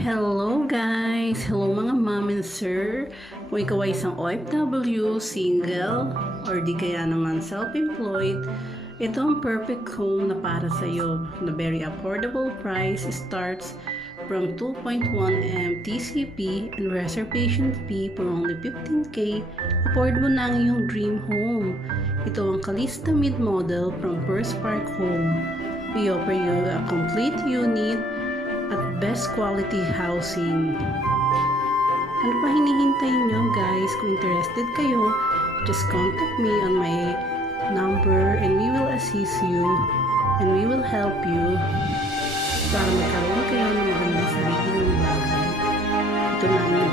Hello guys! Hello mga mom and sir! Kung ikaw ay isang OFW, single, or di kaya naman self-employed, ito ang perfect home na para sa iyo. The very affordable price starts from 2.1 M TCP and reservation fee for only 15K. Afford mo na ang iyong dream home. Ito ang Calista Mid Model from First Park Home. We offer you a complete unit at best quality housing. Ano pa hinihintay nyo guys? Kung interested kayo, just contact me on my number and we will assist you and we will help you para magkaroon kayo ng magandang sarili ng bahay. Ito na ang